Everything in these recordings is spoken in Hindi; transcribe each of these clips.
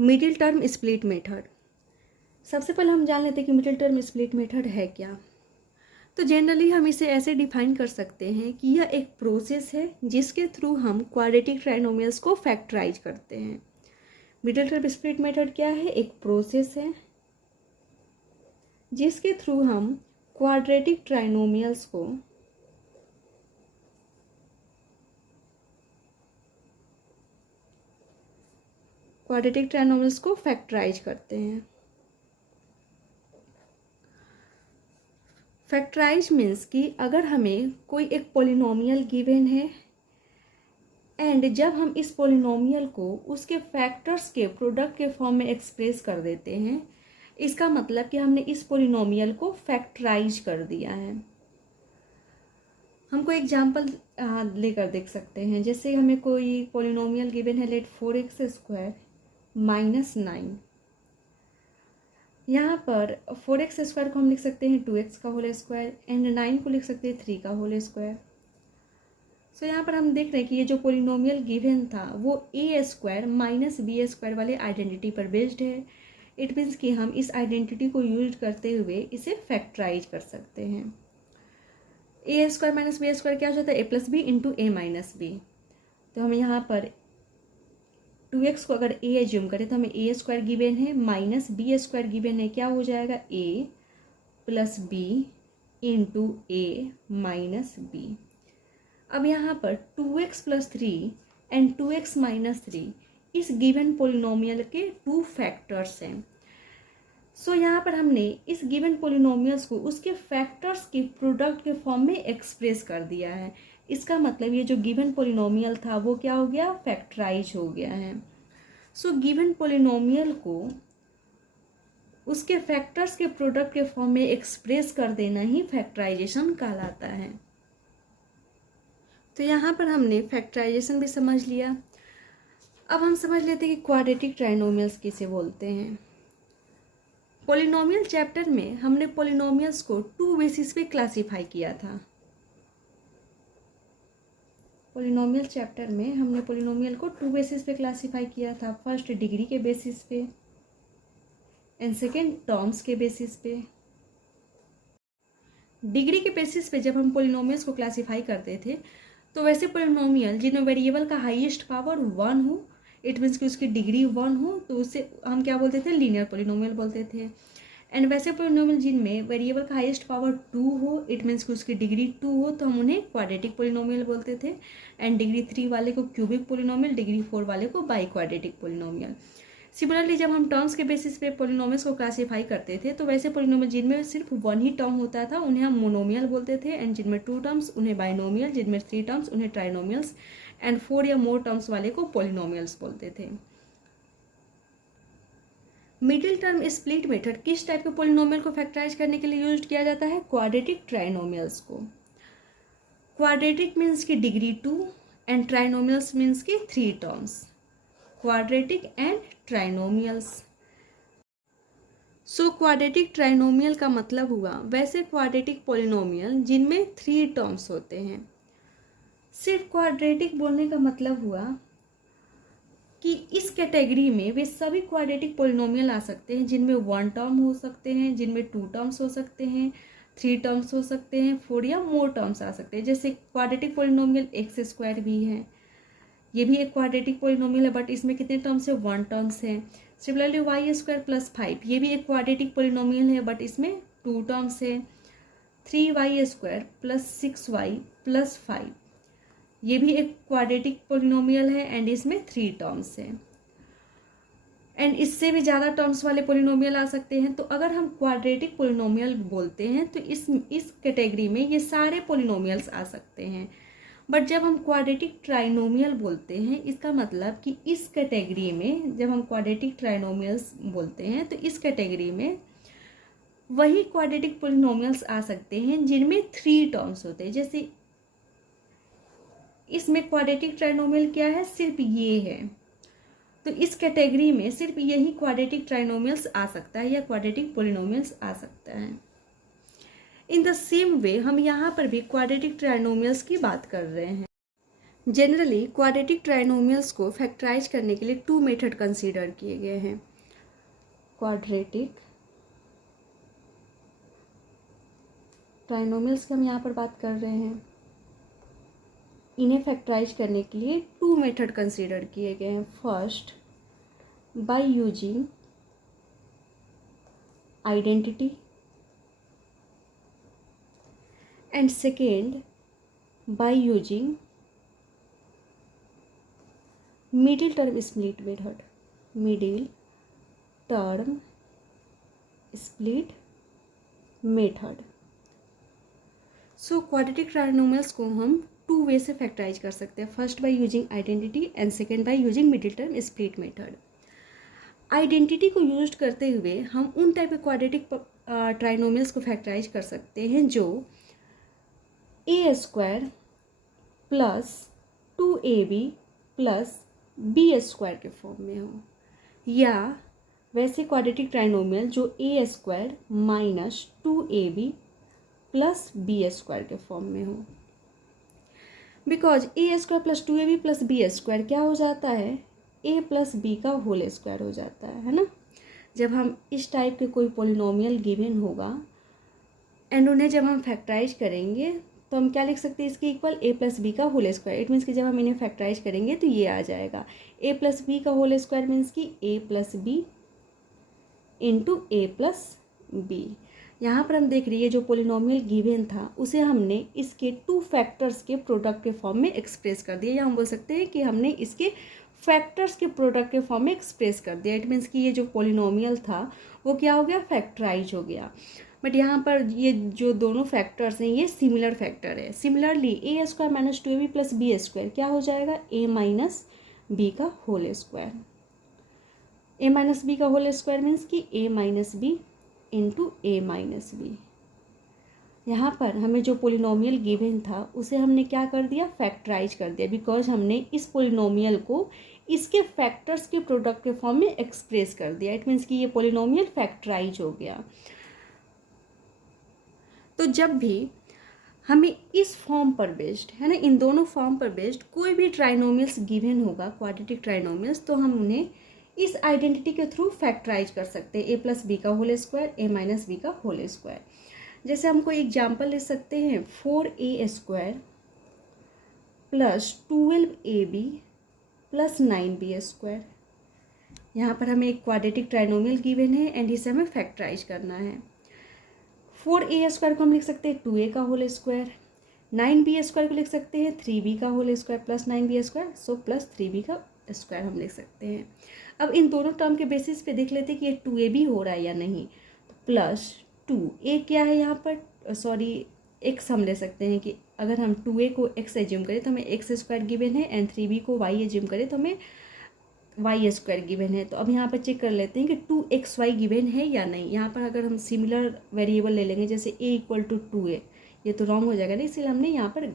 Middle term split method. सबसे पहले हम जान लेते हैं कि मिडिल टर्म स्प्लिट मेथड है क्या। तो जनरली हम इसे ऐसे डिफाइन कर सकते हैं कि यह एक प्रोसेस है जिसके थ्रू हम क्वाड्रेटिक ट्राइनोमियल्स को फैक्टराइज करते हैं। मिडिल टर्म स्प्लिट मेथड क्या है? एक प्रोसेस है जिसके थ्रू हम क्वाड्रेटिक ट्राइनोमियल्स को फैक्टराइज करते हैं। फैक्टराइज मीन्स कि अगर हमें कोई एक पोलिनोमियल गिवन है एंड जब हम इस पोलिनोमियल को उसके फैक्टर्स के प्रोडक्ट के फॉर्म में एक्सप्रेस कर देते हैं, इसका मतलब कि हमने इस पोलिनोमियल को फैक्टराइज कर दिया है। हमको एग्जाम्पल लेकर देख सकते हैं। जैसे हमें कोई पोलिनोमियल गिवन है, लेट 4x² -9। यहाँ पर 4x² को हम लिख सकते हैं 2x का होल स्क्वायर एंड 9 को लिख सकते हैं 3 का होल स्क्वायर। सो यहाँ पर हम देख रहे हैं कि ये जो पोलिनोमियल गिवन था वो a² - b² वाले आइडेंटिटी पर बेस्ड है। इट मीन्स कि हम इस आइडेंटिटी को यूज करते हुए इसे फैक्टराइज कर सकते हैं। a² - b² क्या हो जाता है? a + b × a - b। तो हम यहाँ पर 2x को अगर a एज्यूम करें तो हमें a² गिवन है -b² गिवन है, क्या हो जाएगा? a + b × a - b। अब यहाँ पर 2x + 3 एंड 2x - 3 इस गिवन पोलिनोमियल के 2 फैक्टर्स हैं। सो यहाँ पर हमने इस गिवन पोलिनोमियल्स को उसके फैक्टर्स के प्रोडक्ट के फॉर्म में एक्सप्रेस कर दिया है। इसका मतलब ये जो गिवन पोलिनोमियल था वो क्या हो गया? फैक्टराइज हो गया है। सो गिवन पोलिनोमियल को उसके फैक्टर्स के प्रोडक्ट के फॉर्म में एक्सप्रेस कर देना ही फैक्टराइजेशन कहलाता है। तो यहाँ पर हमने फैक्टराइजेशन भी समझ लिया। अब हम समझ लेते हैं कि क्वाड्रेटिक ट्राइनोमियल्स किसे बोलते हैं। पोलिनोमियल चैप्टर में हमने पोलिनोमियल्स को 2 बेसिस पे क्लासिफाई किया था। पोलिनोमियल चैप्टर में हमने पोलिनोमियल को 2 बेसिस पे क्लासिफाई किया था। फर्स्ट डिग्री के बेसिस पे एंड सेकेंड टर्म्स के बेसिस पे। डिग्री के बेसिस पे जब हम पोलिनोमियल्स को क्लासिफाई करते थे तो वैसे पोलिनोमियल जिनमें वेरिएबल का हाईएस्ट पावर 1 हो, इट मीन्स कि उसकी डिग्री 1 हो, तो उसे हम क्या बोलते थे? लीनियर पोलिनोमियल बोलते थे। एंड वैसे पोलिनोमियल जिनमें वेरिएबल का हाईएस्ट पावर 2 हो, इट मीन्स कि उसकी डिग्री 2 हो, तो हम उन्हें क्वाड्रेटिक पोलिनोमियल बोलते थे। एंड डिग्री 3 वाले को क्यूबिक पोलिनोमियल, डिग्री 4 वाले को बाई क्वाड्रेटिक पोलिनोमियल। सिमिलरली जब हम टर्म्स के बेसिस पे पोलिनोमियल्स को क्लासीफाई करते थे तो वैसे पोलिनोमियल जिनमें सिर्फ 1 ही टर्म होता था उन्हें हम मोनोमियल बोलते थे, एंड जिनमें 2 टर्म्स उन्हें बाइनोमियल, जिनमें 3 टर्म्स उन्हें ट्राइनोमियल्स, एंड 4 या मोर टर्म्स वाले को पोलिनोमियल्स बोलते थे। मिडिल टर्म स्प्लिट मेथड किस टाइप के पोलिनोमियल को फैक्टराइज करने के लिए यूज किया जाता है? क्वाड्रेटिक ट्राइनोमियल्स को। क्वाड्रेटिक मीन्स की डिग्री 2 एंड ट्राइनोमियल्स मीन्स की 3 terms. Quadratic and trinomials. So quadratic trinomial का मतलब हुआ वैसे क्वाड्रेटिक पोलिनोमियल जिनमें 3 टर्म्स होते हैं। सिर्फ क्वाड्रेटिक बोलने का मतलब हुआ कि इस कैटेगरी में वे सभी क्वाड्रेटिक पोलिनोमियल आ सकते हैं जिनमें 1 टर्म हो सकते हैं, जिनमें 2 टर्म्स हो सकते हैं, 3 टर्म्स हो सकते हैं, 4 या मोर टर्म्स आ सकते हैं। जैसे क्वाड्रेटिक पोलिनोमियल x² भी है, ये भी एक क्वाड्रेटिक पोलिनोमियल है, बट इसमें कितने टर्म्स है? 1 टर्म्स है। सिमिलरली y² + 5 ये भी एक क्वाड्रेटिक पोलिनोमियल है, बट इसमें 2 टर्म्स है। 3y² + 6y + 5 ये भी एक क्वाड्रेटिक पोलिनोमियल है एंड इसमें 3 टर्म्स है। एंड इससे भी ज़्यादा टर्म्स वाले पोलिनोमियल आ सकते हैं। तो अगर हम क्वाड्रेटिक पोलिनोमियल बोलते हैं तो इस कैटेगरी में ये सारे पोलिनोमियल्स आ सकते हैं। बट जब हम क्वाड्रेटिक ट्राइनोमियल बोलते हैं इसका मतलब कि इस कैटेगरी में जब हम क्वाड्रेटिक ट्राइनोमियल्स बोलते हैं तो इस कैटेगरी में वही क्वाड्रेटिक पोलिनोमियल्स आ सकते हैं जिनमें 3 टर्म्स होते हैं। जैसे इसमें क्वाड्रेटिक ट्राइनोमियल क्या है? सिर्फ ये है। तो इस कैटेगरी में सिर्फ यही क्वाड्रेटिक ट्राइनोमियल्स आ सकता है या क्वाड्रेटिक पोलिनोमियल्स आ सकता है। इन द सेम वे हम यहाँ पर भी क्वाड्रेटिक ट्राइनोमियल्स की बात कर रहे हैं। जनरली क्वाड्रेटिक ट्राइनोमियल्स को फैक्टराइज करने के लिए 2 मेथड कंसीडर किए गए हैं। क्वाड्रेटिक ट्राइनोमियल्स की हम यहाँ पर बात कर रहे हैं, इन्हें फैक्टराइज करने के लिए 2 मेथड कंसीडर किए गए हैं। First, by using identity, and second by using middle term split method. Middle term split method. So quadratic trinomials को हम 2 वे से फैक्टराइज कर सकते हैं। First by using identity and second by using middle term split method. Identity को यूज करते हुए हम उन टाइप के क्वाड्रेटिक ट्राइनोमियल्स को फैक्टराइज कर सकते हैं जो a square plus 2ab plus B square के फॉर्म में हो, या वैसे क्वाड्रेटिक ट्राइनोमियल जो a square minus 2ab plus B square के फॉर्म में हो। Because a square plus 2ab plus B square क्या हो जाता है, ए प्लस बी का होल स्क्वायर हो जाता है ना। जब हम इस टाइप के कोई पोलिनोमियल गिवन होगा एंड उन्हें जब हम फैक्टराइज करेंगे तो हम क्या लिख सकते हैं, इसके इक्वल ए प्लस बी का होल स्क्वायर। इट मीन्स कि जब हम इन्हें फैक्टराइज करेंगे तो ये आ जाएगा ए प्लस बी का होल स्क्वायर, मीन्स कि ए प्लस बी इंटू ए प्लस बी। यहाँ पर हम देख रही है जो पोलिनोमियल गिवन था उसे हमने इसके 2 फैक्टर्स के प्रोडक्ट के फॉर्म में एक्सप्रेस कर दिया, या हम बोल सकते हैं कि हमने इसके फैक्टर्स के प्रोडक्ट के फॉर्म में एक्सप्रेस कर दिया। इट मीन्स कि ये जो पोलिनोमियल था वो क्या हो गया, फैक्टराइज हो गया। बट यहाँ पर ये जो दोनों फैक्टर्स हैं ये सिमिलर फैक्टर है। Similarly a square minus 2ab plus B square क्या हो जाएगा, ए माइनस बी का whole square. A minus B का होल स्क्वायर मीन्स कि a minus b into a minus b. यहाँ पर हमें जो पोलिनोमियल गिवन था उसे हमने क्या कर दिया, फैक्टराइज कर दिया, बिकॉज हमने इस पोलिनोमियल को इसके फैक्टर्स के प्रोडक्ट के फॉर्म में एक्सप्रेस कर दिया। इट मीन्स कि ये पोलिनोमियल फैक्टराइज हो गया। तो जब भी हमें इस फॉर्म पर बेस्ड है ना, इन दोनों फॉर्म पर बेस्ड कोई भी ट्राइनोमियल्स गिवन होगा, क्वाड्रेटिक ट्राइनोमियल्स, तो हम उन्हें इस आइडेंटिटी के थ्रू फैक्टराइज कर सकते हैं, ए प्लस बी का whole square, a minus B का होल स्क्वायर। जैसे हम कोई एग्जाम्पल ले सकते हैं, 4a square plus 12ab plus 9b square. यहाँ पर हमें एक क्वाड्रेटिक ट्राइनोमियल गिवन है एंड इसे हमें फैक्टराइज करना है। 4a स्क्वायर को हम लिख सकते हैं 2a का होल स्क्वायर, 9b स्क्वायर को लिख सकते हैं 3b का whole square plus 9b square, so plus 3b का स्क्वायर हम लिख सकते हैं। अब इन दोनों टर्म के बेसिस पे देख लेते हैं कि ये 2ab हो रहा है या नहीं। तो प्लस 2a क्या है यहाँ पर, x हम ले सकते हैं कि अगर हम 2a को x एज्यूम करें तो हमें x स्क्वायर गिवन है एंड 3b को y एज्यूम करें तो हमें y स्क्वायर गिवन है। तो अब यहाँ पर चेक कर लेते हैं कि 2xy गिवन है या नहीं। यहाँ पर अगर हम सिमिलर वेरिएबल ले लेंगे जैसे a इक्वल टू 2a, ये तो रॉन्ग हो जाएगा ना, इसलिए हमने यहाँ पर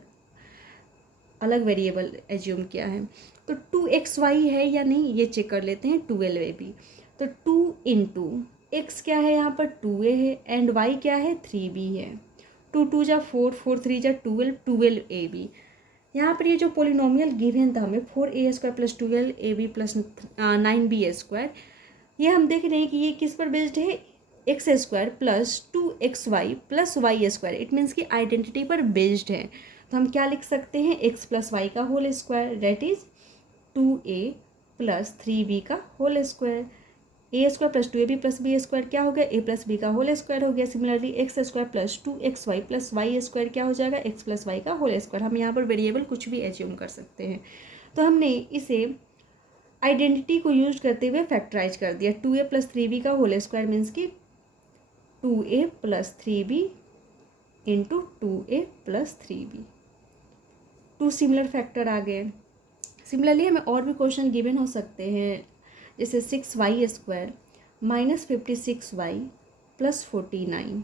अलग वेरिएबल एज्यूम किया है। तो 2xy है या नहीं ये चेक कर लेते हैं, 12ab। तो 2 इंटू x क्या है यहाँ पर 2a है एंड y क्या है 3b है। 2 2 जा 4, 4 3 जा 12, 12ab। यहाँ पर ये जो पोलिनोमियल गिवन था हमें 4a square plus 12ab plus 9b square, ये हम देख रहे हैं कि ये किस पर बेस्ड है, x square plus 2xy plus y square. It means कि आइडेंटिटी पर बेस्ड है। तो हम क्या लिख सकते हैं, x प्लस वाई का whole square that is 2a plus 3b का whole square. A square plus 2ab plus B square क्या हो गया, a प्लस बी का होल स्क्वायर हो गया। Similarly x square plus 2xy plus Y square क्या हो जाएगा, x प्लस वाई का होल स्क्वायर। हम यहाँ पर वेरिएबल कुछ भी एज्यूम कर सकते हैं। तो हमने इसे आइडेंटिटी को यूज करते हुए फैक्टराइज कर दिया। 2a प्लस 3b का होल स्क्वायर मीन्स कि 2a plus 3b into 2a plus 3b। 2 similar factor आ गए। सिमिलरली हमें और भी क्वेश्चन गिवन हो सकते हैं, जैसे 6y square minus 56y plus 49।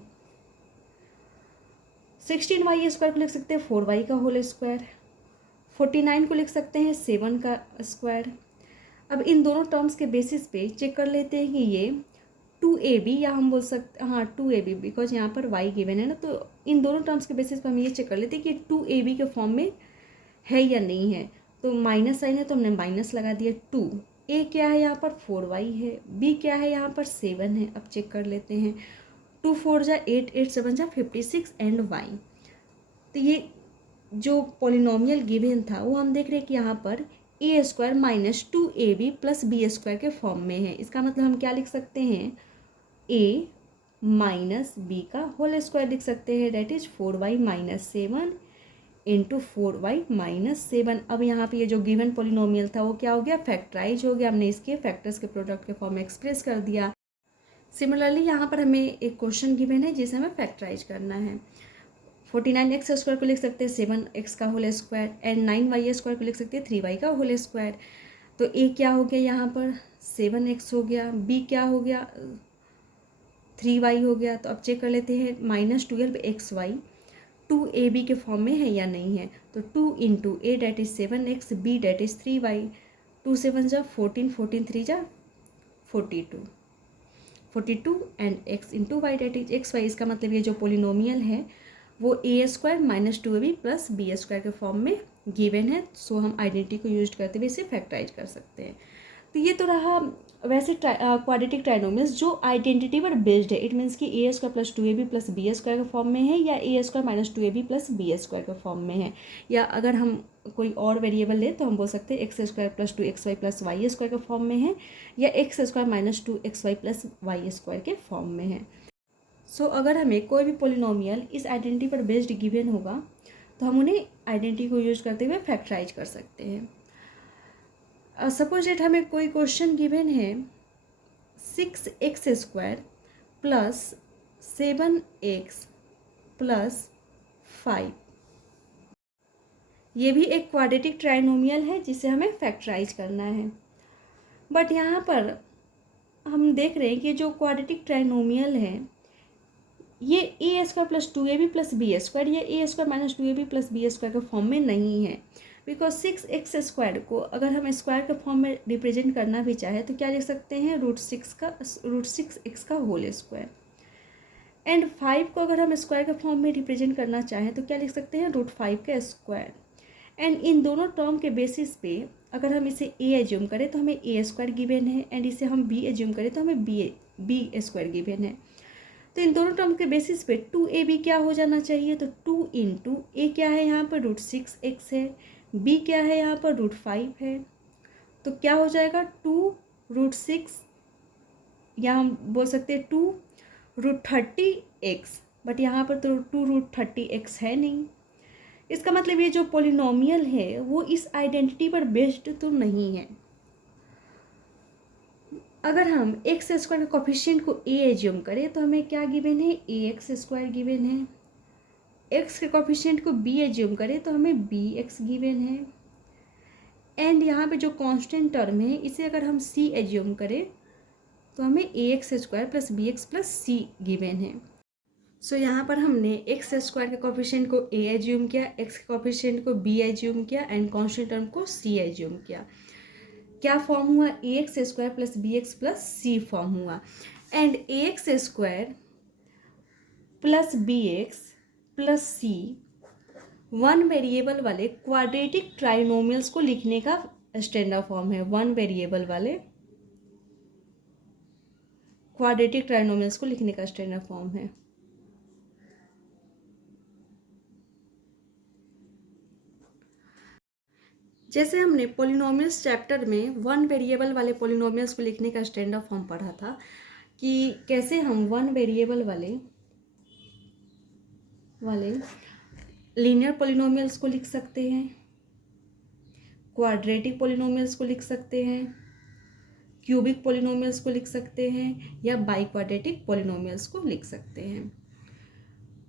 16y square को लिख सकते हैं 4y का होल स्क्वायर, 49 को लिख सकते हैं 7 का स्क्वायर। अब इन दोनों टर्म्स के बेसिस पे चेक कर लेते हैं कि ये 2ab, या हम बोल सकते हाँ 2ab, बिकॉज यहाँ पर y गिवन है ना। तो इन दोनों टर्म्स के बेसिस पे हम ये चेक कर लेते हैं कि 2ab के फॉर्म में है या नहीं है। तो माइनस साइन है तो हमने माइनस लगा दिया 2। ए क्या है यहाँ पर 4y है, बी क्या है यहाँ पर 7 है। अब चेक कर लेते हैं, 2 4 जा 8, 8 7 जा 56 एंड y। तो ये जो पॉलिनोमियल गिवन था वो हम देख रहे हैं कि यहाँ पर a square minus 2ab plus B square के फॉर्म में है। इसका मतलब हम क्या लिख सकते हैं, a माइनस बी का होल स्क्वायर लिख सकते हैं, that is 4y minus 7 into 4y minus 7। अब यहाँ पे ये जो गिवन पॉलिनोमियल था वो क्या हो गया, फैक्टराइज हो गया। हमने इसके फैक्टर्स के प्रोडक्ट के फॉर्म में एक्सप्रेस कर दिया। सिमिलरली यहाँ पर हमें एक क्वेश्चन गिवन है जिसे हमें फैक्टराइज करना है। 49x स्क्वायर को लिख सकते हैं 7x का whole square and 9y square को लिख सकते हैं 3y का होल स्क्वायर। तो a क्या हो गया यहाँ पर 7x हो गया, b क्या हो गया 3y हो गया। तो अब चेक कर लेते हैं -12xy 2ab के फॉर्म में है या नहीं है। तो 2 into a that is 7x, b that is 3y, 2 7 जा 14, 14 3 जा 42, 42 and x into Y that is xy। इसका मतलब ये जो पोलिनोमियल है वो a square minus 2ab plus B square के फॉर्म में गिवन है। सो हम आइडेंटिटी को यूज करते हुए इसे फैक्टराइज कर सकते हैं। तो ये तो रहा वैसे क्वाड्रेटिक ट्राइनोमियल्स जो आइडेंटिटी पर बेस्ड है। इट मीन्स कि a square plus 2ab plus B square के फॉर्म में है या a square minus 2ab plus B square के फॉर्म में है। या अगर हम कोई और वेरिएबल ले तो हम बोल सकते हैं X square plus 2xy plus Y square के फॉर्म में है या X square minus 2xy plus Y square के फॉर्म में है। सो अगर हमें कोई भी पोलिनोमियल इस आइडेंटिटी पर बेस्ड गिवन होगा तो हम उन्हें आइडेंटिटी को यूज करते हुए फैक्टराइज कर सकते हैं। सपोज डेट हमें कोई क्वेश्चन गिवन है 6x square plus 7x plus 5। ये भी एक क्वाड्रेटिक ट्राइनोमियल है जिसे हमें फैक्टराइज करना है। बट यहाँ पर हम देख रहे हैं कि जो क्वाड्रेटिक ट्राइनोमियल है ये a square plus 2ab plus B square या a square minus 2ab plus B square के फॉर्म में नहीं है। बिकॉज 6x स्क्वायर को अगर हम स्क्वायर के फॉर्म में रिप्रेजेंट करना भी चाहे तो क्या लिख सकते हैं, √6x का होल स्क्वायर। एंड 5 को अगर हम स्क्वायर के फॉर्म में रिप्रेजेंट करना चाहें तो क्या लिख सकते हैं, √5 का स्क्वायर। एंड इन दोनों टर्म के बेसिस पे अगर हम इसे a एज्यूम करें तो हमें a स्क्वायर गिवन है एंड इसे हम b एज्यूम करें तो हमें b स्क्वायर गिवन है। तो इन दोनों टर्म के बेसिस पे 2ab क्या हो जाना चाहिए, तो 2 इंटू ए क्या है यहाँ पर √6x है, b क्या है यहाँ पर √5 है। तो क्या हो जाएगा 2√6 या हम बोल सकते हैं 2√30x। बट यहाँ पर तो 2√30x है नहीं। इसका मतलब ये जो पोलिनोमियल है वो इस आइडेंटिटी पर बेस्ड तो नहीं है। अगर हम एक्स स्क्वायर के कोफिशिएंट को a एज्यूम करें तो हमें क्या गिवन है, ax स्क्वायर गिवन है। x के कोफिशिएंट को b एज्यूम करें तो हमें bx गिवन है। एंड यहाँ पे जो कांस्टेंट टर्म है इसे अगर हम c एज्यूम करें तो हमें ax square plus bx plus c given है। सो यहाँ पर हमने एक्स स्क्वायर के कोफिशिएंट को a एज्यूम किया, x के कोफिशिएंट को b एज्यूम किया एंड कांस्टेंट टर्म को c एज्यूम किया। क्या फॉर्म हुआ, ax square plus bx plus c form हुआ। And ax square plus bx plus c one variable वाले क्वाड्रेटिक ट्राइनोमियल्स को लिखने का स्टैंडर्ड फॉर्म है। वन वेरिएबल वाले क्वाड्रेटिक ट्राइनोमियल्स को लिखने का स्टैंडर्ड फॉर्म है। जैसे हमने पोलिनोमियल्स चैप्टर में वन वेरिएबल वाले पोलिनोमियल्स को लिखने का स्टैंडर्ड फॉर्म पढ़ा था कि कैसे हम वन वेरिएबल वाले लीनियर पोलिनोमियल्स को लिख सकते हैं, क्वाड्रेटिक पोलिनोमियल्स को लिख सकते हैं, क्यूबिक पोलिनोमियल्स को लिख सकते हैं या बाई क्वाड्रेटिक पोलिनोमियल्स को लिख सकते हैं।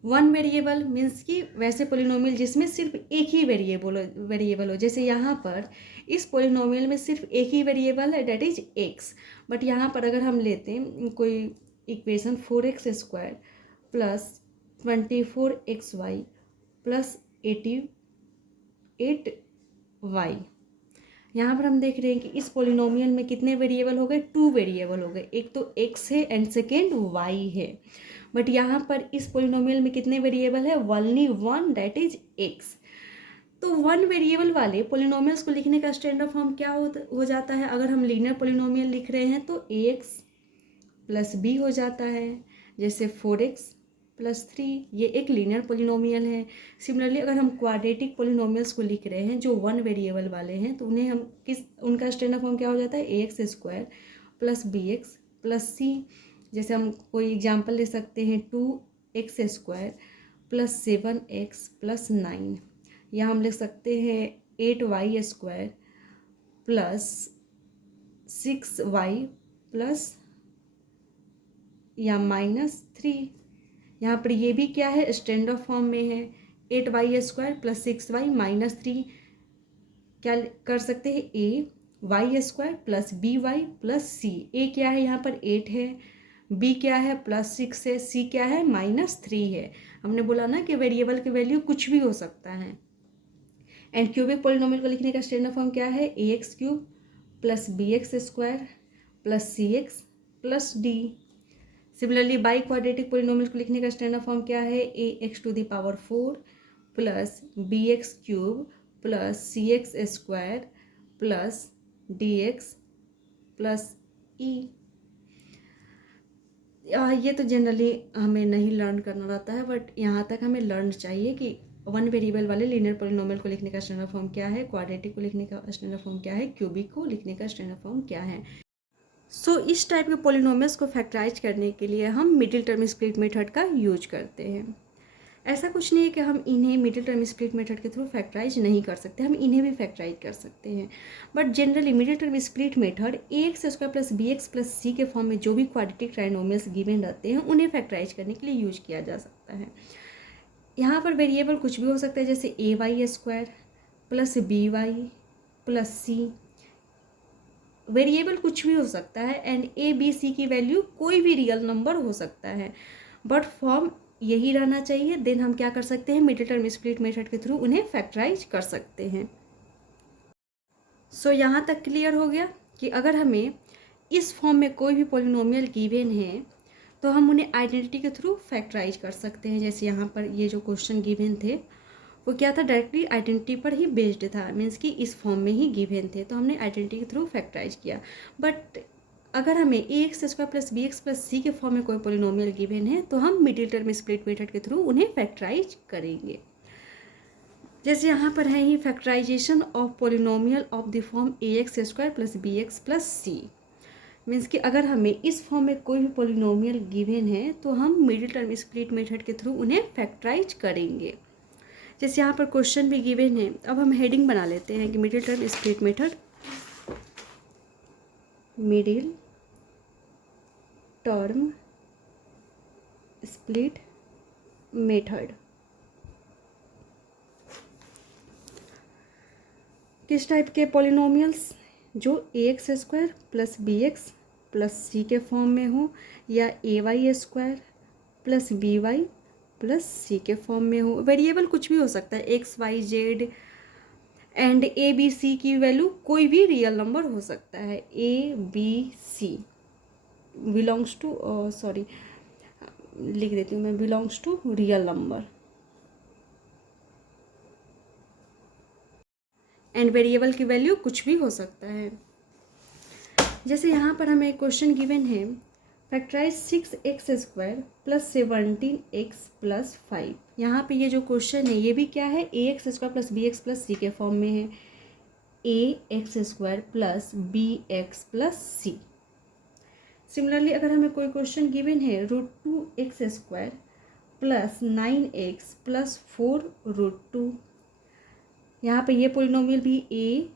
वन वेरिएबल मीन्स कि वैसे पोलिनोमियल जिसमें सिर्फ एक ही वेरिएबल हो। जैसे यहाँ पर इस पोलिनोमियल में सिर्फ एक ही वेरिएबल है, डेट इज x। बट यहाँ पर अगर हम लेते हैं कोई equation 4x square plus 24xy plus 88y, यहाँ पर हम देख रहे हैं कि इस पोलिनोमियल में कितने वेरिएबल हो गए, 2 वेरिएबल हो गए। एक तो x है एंड सेकेंड y है। बट यहाँ पर इस पोलिनोमियल में कितने वेरिएबल है, only one, that is x। तो वन वेरिएबल वाले पोलिनोमियल्स को लिखने का स्टैंडर्ड फॉर्म क्या हो जाता है? अगर हम लीनियर पोलिनोमियल लिख रहे हैं तो ax प्लस बी हो जाता है, जैसे 4x प्लस 3, ये एक लीनियर पोलिनोमियल है। सिमिलरली अगर हम क्वाड्रेटिक पोलिनोमियल्स को लिख रहे हैं जो वन वेरिएबल वाले हैं तो उन्हें हम उनका स्टैंडर्ड फॉर्म क्या हो जाता है? ax square plus bx plus c। जैसे हम कोई एग्जांपल ले सकते हैं 2x square plus 7x plus 9, या हम लिख सकते हैं 8y square plus 6y plus या -3। यहाँ पर ये भी क्या है? स्टैंडर्ड फॉर्म में है। 8y स्क्वायर प्लस 6y -3 क्या कर सकते हैं? Y square plus b y plus c. A क्या है यहाँ पर? 8 है, बी क्या है? +6 है, सी क्या है? -3 है। हमने बोला ना कि वेरिएबल की वैल्यू कुछ भी हो सकता है। एंड क्यूबिक पोलिनोमियल को लिखने का स्टैंडर्ड फॉर्म क्या है? ax³ plus bx square plus cx plus d। Similarly by quadratic polynomial को लिखने का स्टैंडर्ड फॉर्म क्या है? ax⁴ plus bx³ plus cx square plus dx plus e। ये तो जनरली हमें नहीं लर्न करना रहता है, बट यहाँ तक हमें लर्न चाहिए कि वन वेरिएबल वाले लीनियर पोलिनोमियल को लिखने का स्टैंडर्ड फॉर्म क्या है, क्वाड्रेटिक को लिखने का स्टैंडर्ड फॉर्म क्या है, क्यूबिक को लिखने का स्टैंडर्ड फॉर्म क्या है। सो इस टाइप के पोलिनोमियल्स को फैक्टराइज करने के लिए हम मिडिल टर्म स्प्लिट मेथड का यूज करते हैं। ऐसा कुछ नहीं है कि हम इन्हें मिडिल टर्म स्प्लिट मेथड के थ्रू फैक्टराइज नहीं कर सकते, हम इन्हें भी फैक्टराइज कर सकते हैं। But generally middle term split method ax square plus bx plus c के फॉर्म में जो भी क्वाड्रेटिक ट्राइनोमियल्स गिवन रहते हैं उन्हें फैक्टराइज करने के लिए यूज किया जा सकता है। यहाँ पर वेरिएबल कुछ भी हो सकता है, जैसे ay square plus by plus c। Variable कुछ भी हो सकता है एंड a b c की वैल्यू कोई भी रियल नंबर हो सकता है, बट फॉर्म यही रहना चाहिए। देन हम क्या कर सकते हैं? मिडिल टर्म स्प्लिट मेथड के थ्रू उन्हें फैक्टराइज कर सकते हैं। सो यहाँ तक क्लियर हो गया कि अगर हमें इस फॉर्म में कोई भी पोलिनोमियल गिवन है तो हम उन्हें आइडेंटिटी के थ्रू फैक्टराइज कर सकते हैं। जैसे यहाँ पर ये जो क्वेश्चन गिवन थे वो क्या था? डायरेक्टली आइडेंटिटी पर ही बेस्ड था, मीन्स कि इस फॉर्म में ही गिवन थे तो हमने आइडेंटिटी के थ्रू फैक्टराइज किया। बट अगर हमें ax square plus bx plus c के फॉर्म में कोई पोलिनोमियल गिवन है तो हम मिडिल टर्म स्प्लिट मेथड के थ्रू उन्हें फैक्टराइज करेंगे। जैसे यहाँ पर है ही factorization of polynomial of the form ax square plus bx plus c। Means कि अगर हमें इस फॉर्म में कोई भी पोलिनोमियल गिवन है तो हम मिडिल टर्म स्प्लिट मेथड के थ्रू उन्हें फैक्टराइज करेंगे। जैसे यहाँ पर क्वेश्चन भी गिवन है, अब हम हेडिंग बना लेते हैं कि middle term split method, middle term split method. किस टाइप के पॉलिनोमियल्स? जो ax square plus bx plus c के फॉर्म में हो, या ay square plus by plus c के फॉर्म में हो। वेरिएबल कुछ भी हो सकता है, x y z and a b c की वैल्यू कोई भी रियल नंबर हो सकता है। a b c belongs to, sorry लिख देती हूँ मैं, belongs to real number. And variable की वैल्यू कुछ भी हो सकता है। जैसे यहाँ पर हमें क्वेश्चन गिवन है, factorise 6x square plus 17x plus 5। यहाँ पे ये जो क्वेश्चन है ये भी क्या है? ax square plus bx plus c के फॉर्म में है। ax square plus bx plus c। Similarly अगर हमें कोई क्वेश्चन गिवन है √2x square plus 9x plus 4√2। यहाँ पे ये पोलिनोमियल भी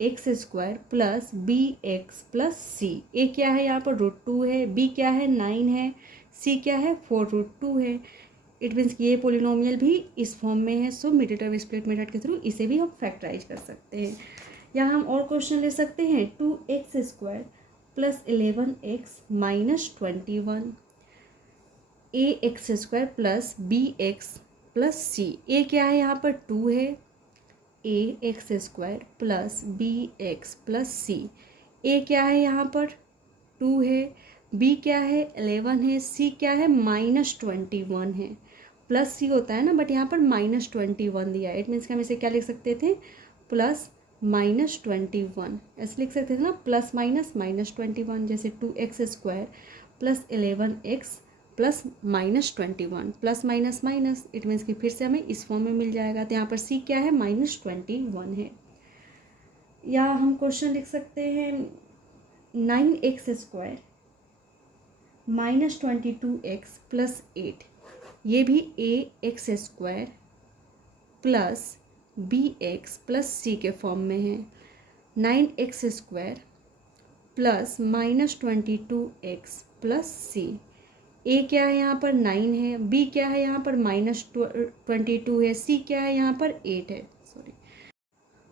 ax square plus bx plus c। a क्या है? यहाँ पर √2 है, b क्या है? 9 है, c क्या है? 4√2 है। इट मीन्स कि ये पोलिनोमियल भी इस फॉर्म में है। So middle term split method के थ्रू इसे भी हम फैक्टराइज कर सकते हैं। यहाँ हम और क्वेश्चन ले सकते हैं, 2x square plus 11x minus 21। ax square plus bx plus c। a क्या है? यहाँ पर 2 है, ax square plus bx plus c। a क्या है? यहाँ पर 2 है, b क्या है? 11 है, c क्या है? -21 है, प्लस सी होता है ना, बट यहाँ पर -21 दिया है। इट मीन्स कि हम इसे क्या लिख सकते थे, प्लस -21 ऐसे लिख सकते थे ना, प्लस माइनस -21, जैसे 2x² plus 11x plus -21 plus minus minus, it means कि फिर से हमें इस फॉर्म में मिल जाएगा। तो यहाँ पर सी क्या है, -21 है। या हम क्वेश्चन लिख सकते हैं 9x² -22x प्लस 8, ये भी ax² plus bx plus c के फॉर्म में है। 9x² plus -22x plus c, a क्या है यहाँ पर 9 है, b क्या है यहाँ पर -22 है, c क्या है यहाँ पर 8 है, सॉरी।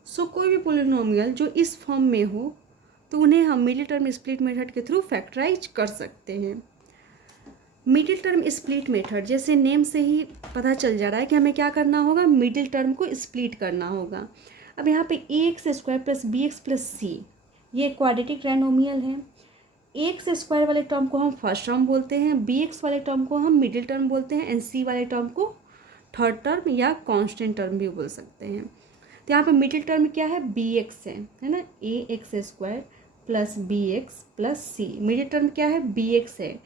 सो कोई भी पोलिनोमियल जो इस फॉर्म में हो तो उन्हें हम मिडिल टर्म स्प्लिट मेथड के थ्रू फैक्टराइज कर सकते हैं। मिडिल टर्म स्प्लिट मेथड, जैसे नेम से ही पता चल जा रहा है कि हमें क्या करना होगा, मिडिल टर्म को स्प्लिट करना होगा। अब यहाँ पे ax² प्लस bx प्लस सी, ये क्वाड्रेटिक ट्राइनोमियल है। ax² वाले टर्म को हम फर्स्ट टर्म बोलते हैं, bx वाले टर्म को हम मिडिल टर्म बोलते हैं, एंड c वाले टर्म को थर्ड टर्म या कांस्टेंट टर्म भी बोल सकते हैं। तो यहाँ पे मिडिल टर्म क्या है, bx है ना, ax² plus bx plus c, middle term क्या है, bx है।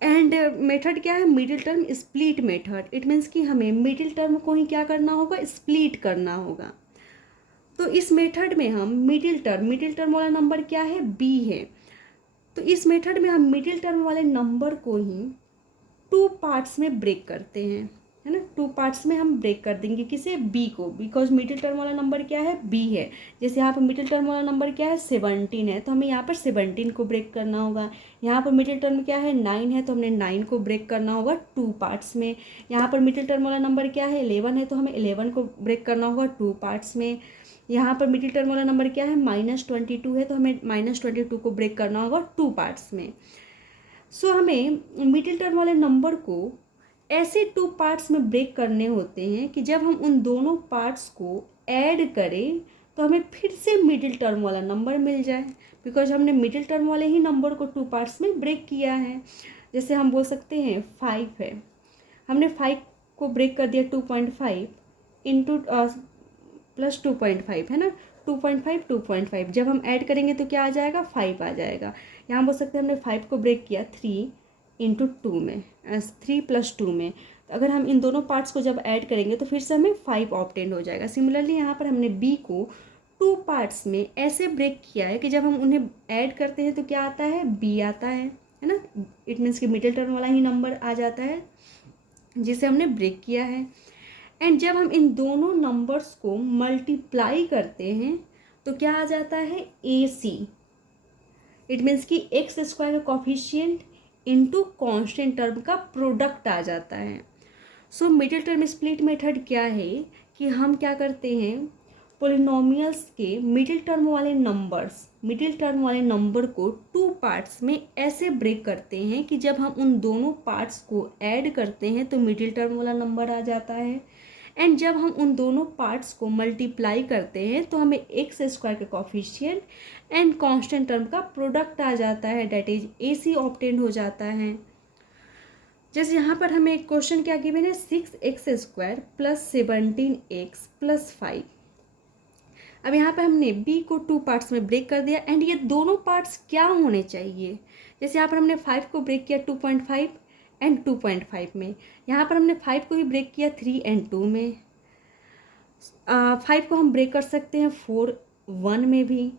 एंड मेथड क्या है, middle term split method. It means कि हमें मिडिल टर्म को ही क्या करना होगा, स्प्लिट करना होगा। तो इस मेथड में हम मिडिल टर्म वाला नंबर क्या है, b है। तो इस मेथड में हम मिडिल टर्म वाले नंबर को ही 2 पार्ट्स में ब्रेक करते हैं, है ना। 2 पार्ट्स में हम ब्रेक कर देंगे किसे, b को, बिकॉज मिडिल टर्म वाला नंबर क्या है, b है। जैसे यहाँ पर मिडिल टर्म वाला नंबर क्या है, 17 है, तो हमें यहाँ पर 17 को ब्रेक करना होगा। यहाँ पर मिडिल टर्म क्या है, 9 है, तो हमने 9 को ब्रेक करना होगा 2 पार्ट्स में। यहाँ पर मिडिल टर्म वाला नंबर क्या है, 11 है, तो हमें 11 को ब्रेक करना होगा 2 पार्ट्स में। यहाँ पर मिडिल टर्म वाला नंबर क्या है, -22 है, तो हमें -22 को ब्रेक करना होगा 2 पार्ट्स में। सो हमें मिडिल टर्म वाले नंबर को ऐसे 2 पार्ट्स में ब्रेक करने होते हैं कि जब हम उन दोनों पार्ट्स को ऐड करें तो हमें फिर से मिडिल टर्म वाला नंबर मिल जाए, बिकॉज हमने मिडिल टर्म वाले ही नंबर को 2 पार्ट्स में ब्रेक किया है। जैसे हम बोल सकते हैं 5 है, हमने 5 को ब्रेक कर दिया 2.5 इंटू प्लस 2.5 है ना, 2.5 जब हम ऐड करेंगे तो क्या आ जाएगा, 5 आ जाएगा। यहाँ बोल सकते हैं हमने 5 को ब्रेक किया 3 इंटू 2 में, 3 + 2 में। तो अगर हम इन दोनों पार्ट्स को जब ऐड करेंगे तो फिर से हमें 5 ऑब्टेन हो जाएगा। सिमिलरली यहाँ पर हमने b को 2 पार्ट्स में ऐसे ब्रेक किया है कि जब हम उन्हें ऐड करते हैं तो क्या आता है, b आता है ना। इट मीन्स कि मिडिल टर्म वाला ही नंबर आ जाता है जिसे हमने ब्रेक किया है। एंड जब हम इन दोनों नंबर्स को मल्टीप्लाई करते हैं तो क्या आ जाता है, ac। इट मीन्स कि x² का कॉफिशिएंट इंटू कॉन्स्टेंट टर्म का प्रोडक्ट आ जाता है। So middle term split method क्या है कि हम क्या करते हैं, पोलिनोमियल्स के मिडिल टर्म वाले नंबर को 2 पार्ट्स में ऐसे ब्रेक करते हैं कि जब हम उन दोनों पार्ट्स को ऐड करते हैं तो मिडिल टर्म वाला नंबर आ जाता है। एंड जब हम उन दोनों पार्ट्स को मल्टीप्लाई करते हैं तो हमें x² का कॉफिशिएंट एंड कांस्टेंट टर्म का प्रोडक्ट आ जाता है, दैट इज ac ऑब्टेन हो जाता है। जैसे यहाँ पर हमें एक क्वेश्चन क्या गिवन है, 6x² प्लस 17x प्लस 5। अब यहाँ पर हमने b को 2 पार्ट्स में ब्रेक कर दिया एंड ये दोनों पार्ट्स क्या होने चाहिए। जैसे यहाँ पर हमने 5 को ब्रेक किया 2.5 एंड 2.5 में, यहाँ पर हमने 5 को ही ब्रेक किया 3 एंड 2 में। 5 को हम ब्रेक कर सकते हैं 4 1 में भी।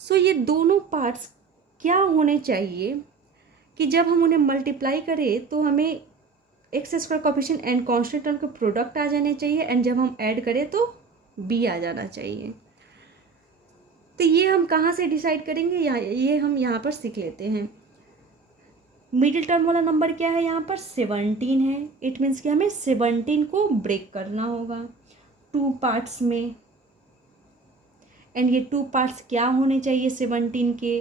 सो ये दोनों पार्ट्स क्या होने चाहिए कि जब हम उन्हें मल्टीप्लाई करें तो हमें x² coefficient and constant term के प्रोडक्ट आ जाने चाहिए, एंड जब हम ऐड करें तो b आ जाना चाहिए। तो ये हम कहाँ से डिसाइड करेंगे, ये हम यहाँ पर सीख लेते हैं। मिडिल टर्म वाला नंबर क्या है, यहाँ पर 17 है। इट मीन्स कि हमें 17 को ब्रेक करना होगा 2 पार्ट्स में, एंड ये 2 पार्ट्स क्या होने चाहिए 17 के।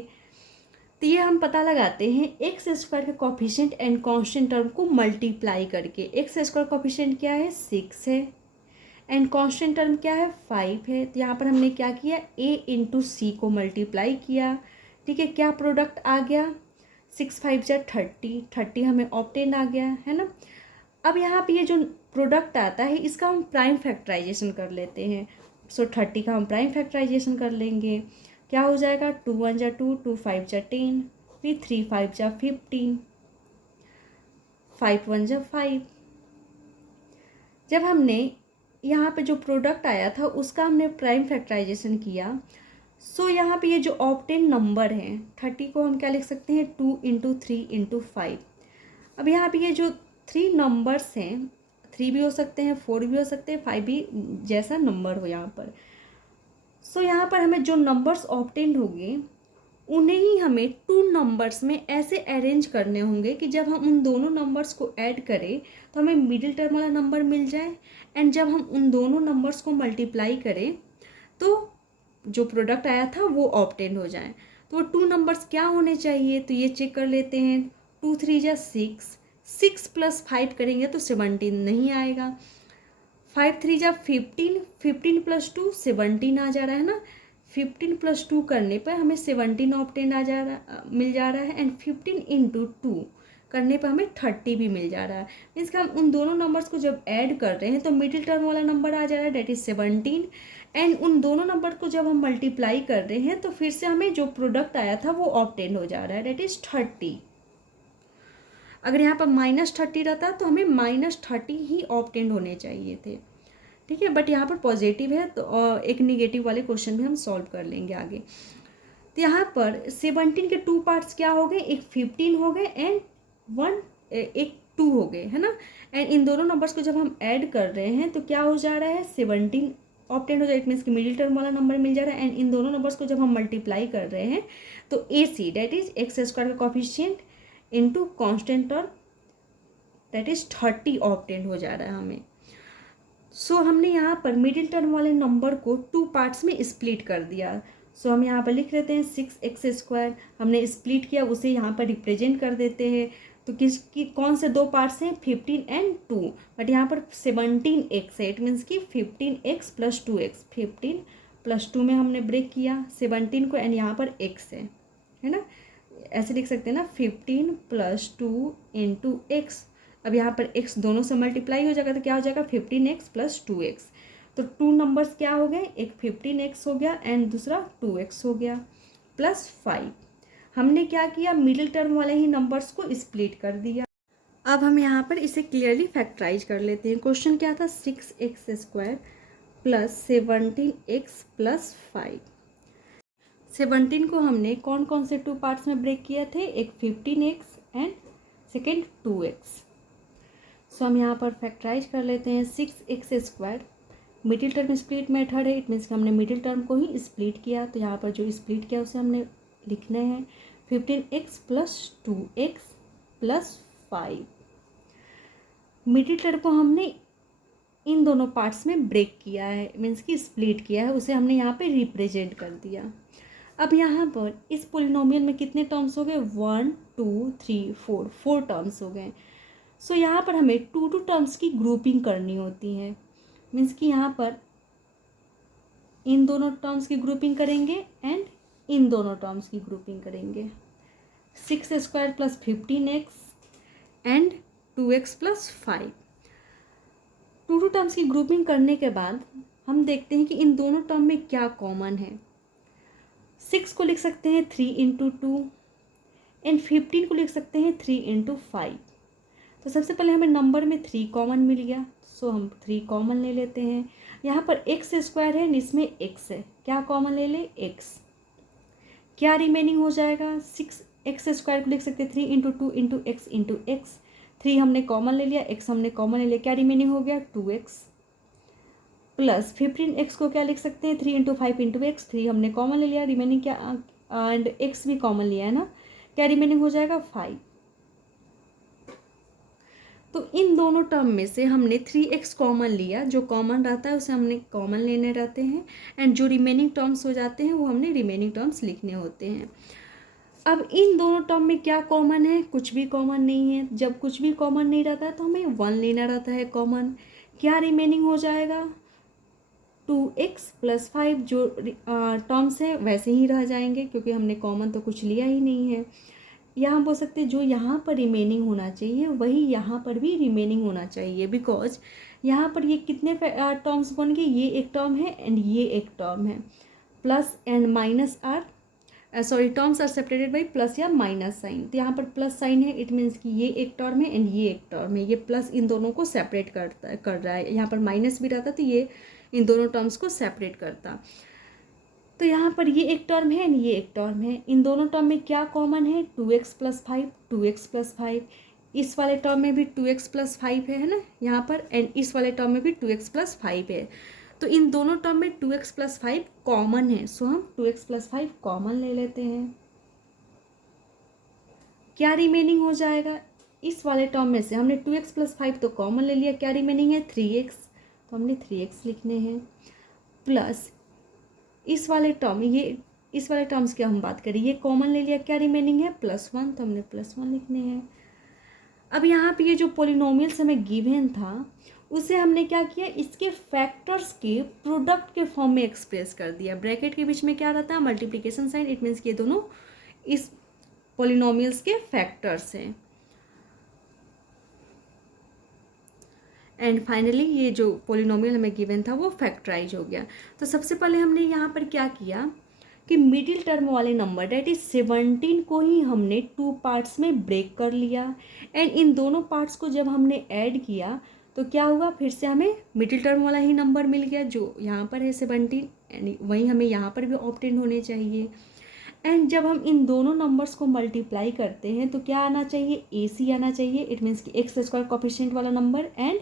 तो ये हम पता लगाते हैं x² के कॉफिशिएंट एंड कांस्टेंट टर्म को मल्टीप्लाई करके। x² कॉफिशिएंट क्या है, 6 है, एंड कांस्टेंट टर्म क्या है, 5 है। तो यहाँ पर हमने क्या किया, a इंटू सी को मल्टीप्लाई किया, ठीक है। क्या प्रोडक्ट आ गया, 6 5 जा 30 हमें ऑब्टेन आ गया है ना। अब यहाँ पे ये जो प्रोडक्ट आता है इसका हम प्राइम फैक्टराइजेशन कर लेते हैं। सो 30 का हम प्राइम फैक्टराइजेशन कर लेंगे। क्या हो जाएगा, 2 1 जा 2, 2 5 जा 10, फिर 3 5 जा 15, 5 1 जा 5। जब हमने यहाँ पे जो प्रोडक्ट आया था उसका हमने प्राइम फैक्टराइजेशन किया, सो यहाँ पे ये जो ऑप्टेन नंबर है 30 को हम क्या लिख सकते हैं, 2 इंटू 3 इंटू 5। अब यहाँ पे ये जो 3 नंबर्स हैं, 3 भी हो सकते हैं, 4 भी हो सकते हैं, 5 भी, जैसा नंबर हो यहाँ पर। सो यहाँ पर हमें जो नंबर्स ऑप्टेन होंगे उन्हें ही हमें 2 नंबर्स में ऐसे अरेंज करने होंगे कि जब हम उन दोनों नंबर्स को ऐड करें तो हमें मिडिल टर्म वाला नंबर मिल जाए, एंड जब हम उन दोनों नंबर्स को मल्टीप्लाई करें तो जो प्रोडक्ट आया था वो ऑब्टेन हो जाए। तो वो 2 नंबर्स क्या होने चाहिए, तो ये चेक कर लेते हैं। 2 3 जा 6, 6 + 5 करेंगे तो 17 नहीं आएगा। 5 3 जा 15, 15 + 2 17 आ जा रहा है ना। 15 + 2 करने पर हमें 17 ऑब्टेन मिल जा रहा है, एंड 15 × 2 करने पर हमें 30 भी मिल जा रहा है। मीन्स कि हम उन दोनों नंबर्स को जब ऐड कर रहे हैं तो मिडिल टर्म वाला नंबर आ जा रहा है, डेट इज 17, एंड उन दोनों नंबर को जब हम मल्टीप्लाई कर रहे हैं तो फिर से हमें जो प्रोडक्ट आया था वो ऑब्टेन हो जा रहा है, डेट इज 30। अगर यहाँ पर -30 रहता तो हमें -30 ही ऑब्टेन होने चाहिए थे, ठीक है। बट यहाँ पर पॉजिटिव है तो एक निगेटिव वाले क्वेश्चन भी हम सॉल्व कर लेंगे आगे। तो यहाँ पर 17 के 2 पार्ट्स क्या हो गए, एक 15 हो गए एंड एक 2 हो गए, है ना। एंड इन दोनों नंबर्स को जब हम ऐड कर रहे हैं तो क्या हो जा रहा है, 17 ऑब्टेन हो जाए, इट मीन्स कि मिडिल टर्म वाला नंबर मिल जा रहा है। एंड इन दोनों नंबर्स को जब हम मल्टीप्लाई कर रहे हैं तो AC डेट इज x² का coefficient into constant term debt is 30 obtain हो जा रहा है हमें। सो हमने यहाँ पर मिडिल टर्म वाले नंबर को 2 पार्ट्स में स्प्लिट कर दिया। सो हम यहाँ पर लिख लेते हैं 6x² हमने स्प्लिट किया, उसे यहाँ पर रिप्रेजेंट कर देते हैं। तो कौन से 2 पार्ट्स हैं, 15 एंड 2, बट यहाँ पर 17x है, इट मीन्स कि 15x + 2x, 15 + 2 में हमने ब्रेक किया 17 को, एंड यहाँ पर x है ना। ऐसे लिख सकते हैं ना, 15 + 2 × x। अब यहाँ पर x दोनों से मल्टीप्लाई हो जाएगा तो क्या हो जाएगा, 15x + 2x। तो 2 नंबर्स क्या हो गए, एक 15x हो गया एंड दूसरा 2x हो गया, +5। हमने क्या किया, मिडिल टर्म वाले ही नंबर्स को स्प्लिट कर दिया। अब हम यहाँ पर इसे क्लियरली फैक्टराइज कर लेते हैं। क्वेश्चन क्या था, 6x² + 17x + 5। 17 को हमने कौन कौन से 2 पार्ट्स में ब्रेक किए थे, एक 15x एंड सेकेंड 2x। सो हम यहाँ पर फैक्टराइज कर लेते हैं। 6x² middle term split method है, इट मीन्स कि हमने मिडिल टर्म को ही स्प्लिट किया, तो यहाँ पर जो स्प्लिट किया उसे हमने लिखना है 15x + 2x + 5। मिडिल टर्म को हमने इन दोनों पार्ट्स में ब्रेक किया है, मीन्स कि स्प्लिट किया है, उसे हमने यहाँ पे रिप्रेजेंट कर दिया। अब यहाँ पर इस पोलिनोमियल में कितने टर्म्स हो गए, 1 2 3 4 टर्म्स हो गए। सो यहाँ पर हमें 2 टर्म्स की ग्रुपिंग करनी होती है, मीन्स कि यहाँ पर इन दोनों टर्म्स की ग्रुपिंग करेंगे एंड इन दोनों टर्म्स की ग्रुपिंग करेंगे। 6² + 15x एंड 2x + 5। 2 टर्म्स की ग्रुपिंग करने के बाद हम देखते हैं कि इन दोनों टर्म में क्या कॉमन है। 6 को लिख सकते हैं 3 × 2 एंड 15 को लिख सकते हैं 3 × 5। तो सबसे पहले हमें नंबर में 3 कॉमन मिल गया, सो हम 3 कॉमन ले लेते हैं। यहाँ पर x² है, इसमें x है, क्या कॉमन ले ले, x। क्या रिमेनिंग हो जाएगा, 6x² को लिख सकते हैं 3 × 2 × x × x। 3 हमने कॉमन ले लिया, x हमने कॉमन ले लिया, क्या रिमेनिंग हो गया, 2x। प्लस 15x को क्या लिख सकते हैं, 3 × 5 × x। 3 हमने कॉमन ले लिया, रिमेनिंग क्या, एंड x भी कॉमन लिया है ना, क्या रिमेनिंग हो जाएगा, 5। तो इन दोनों टर्म में से हमने 3x कॉमन लिया, जो कॉमन रहता है उसे हमने कॉमन लेने रहते हैं, एंड जो रिमेनिंग टर्म्स हो जाते हैं वो हमने रिमेनिंग टर्म्स लिखने होते हैं। अब इन दोनों टर्म में क्या कॉमन है, कुछ भी कॉमन नहीं है। जब कुछ भी कॉमन नहीं रहता है तो हमें 1 लेना रहता है कॉमन। क्या रिमेनिंग हो जाएगा, 2x + 5। जो टर्म्स हैं वैसे ही रह जाएंगे क्योंकि हमने कॉमन तो कुछ लिया ही नहीं है। या हम बोल सकते हैं जो यहाँ पर रिमेनिंग होना चाहिए वही यहाँ पर भी रिमेनिंग होना चाहिए, बिकॉज यहाँ पर ये कितने टर्म्स बन गए, ये एक टर्म है एंड ये एक टर्म है, plus and minus are sorry terms are separated by plus या माइनस साइन। तो यहाँ पर प्लस साइन है, इट मीन्स कि ये एक टर्म है एंड ये एक टर्म है, ये प्लस इन दोनों को सेपरेट कर रहा है। यहाँ पर माइनस भी रहता तो ये इन दोनों टर्म्स को सेपरेट करता। तो यहाँ पर ये एक टर्म है एंड ये एक टर्म है, इन दोनों टर्म में क्या कॉमन है, 2x प्लस 5, 2x प्लस 5। इस वाले टर्म में भी 2x प्लस 5 है ना यहाँ पर, एंड इस वाले टर्म में भी 2x प्लस 5 है। तो इन दोनों टर्म में 2x प्लस 5 कॉमन है, सो हम 2x प्लस 5 कॉमन ले लेते हैं। क्या रिमेनिंग हो जाएगा, इस वाले टर्म में से हमने 2x प्लस 5 तो कॉमन ले लिया, क्या रिमेनिंग है 3x, तो हमने 3x लिखने हैं, प्लस इस वाले टर्म, ये इस वाले टर्म्स की हम बात करें, ये कॉमन ले लिया, क्या रिमेनिंग है +1, तो हमने +1 लिखने हैं। अब यहाँ पे ये जो पॉलिनोमियल्स हमें गिवन था उसे हमने क्या किया, इसके फैक्टर्स के प्रोडक्ट के फॉर्म में एक्सप्रेस कर दिया। ब्रैकेट के बीच में क्या रहता है, मल्टीप्लिकेशन साइन, इट मीन्स कि ये दोनों इस पॉलिनोमियल्स के फैक्टर्स हैं। एंड फाइनली ये जो पॉलिनोमियल हमें गिवन था वो फैक्टराइज हो गया। तो सबसे पहले हमने यहाँ पर क्या किया कि मिडिल टर्म वाले नंबर डेट इज 17 को ही हमने 2 पार्ट्स में ब्रेक कर लिया, एंड इन दोनों पार्ट्स को जब हमने ऐड किया तो क्या हुआ, फिर से हमें मिडिल टर्म वाला ही नंबर मिल गया जो यहाँ पर है 17, एंड वही हमें यहाँ पर भी ऑब्टेन होने चाहिए। एंड जब हम इन दोनों नंबर्स को मल्टीप्लाई करते हैं तो क्या आना चाहिए, AC आना चाहिए, इट मीन्स कि एक्स स्क्वायर कोफिशिएंट वाला नंबर एंड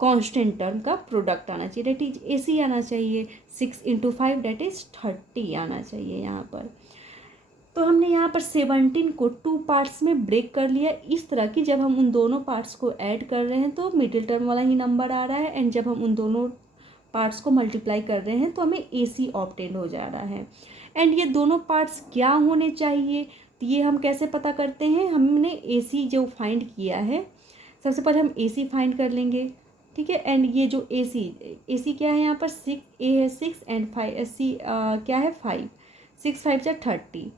कांस्टेंट टर्म का प्रोडक्ट आना चाहिए, डेट इज AC आना चाहिए। 6 × 5 डेट इज 30 आना चाहिए यहाँ पर। तो हमने यहाँ पर 17 को 2 पार्ट्स में ब्रेक कर लिया इस तरह कि जब हम उन दोनों पार्ट्स को ऐड कर रहे हैं तो मिडिल टर्म वाला ही नंबर आ रहा है, एंड जब हम उन दोनों पार्ट्स को मल्टीप्लाई कर रहे हैं तो हमें AC ऑब्टेन हो जा रहा है। एंड ये दोनों पार्ट्स क्या होने चाहिए, तो ये हम कैसे पता करते हैं, हमने AC जो फाइंड किया है, सबसे पहले हम AC फाइंड कर लेंगे, ठीक है। एंड ये जो AC क्या है यहाँ पर, 6 A है 6 एंड 5 C क्या है 5, 6 5 जा 30।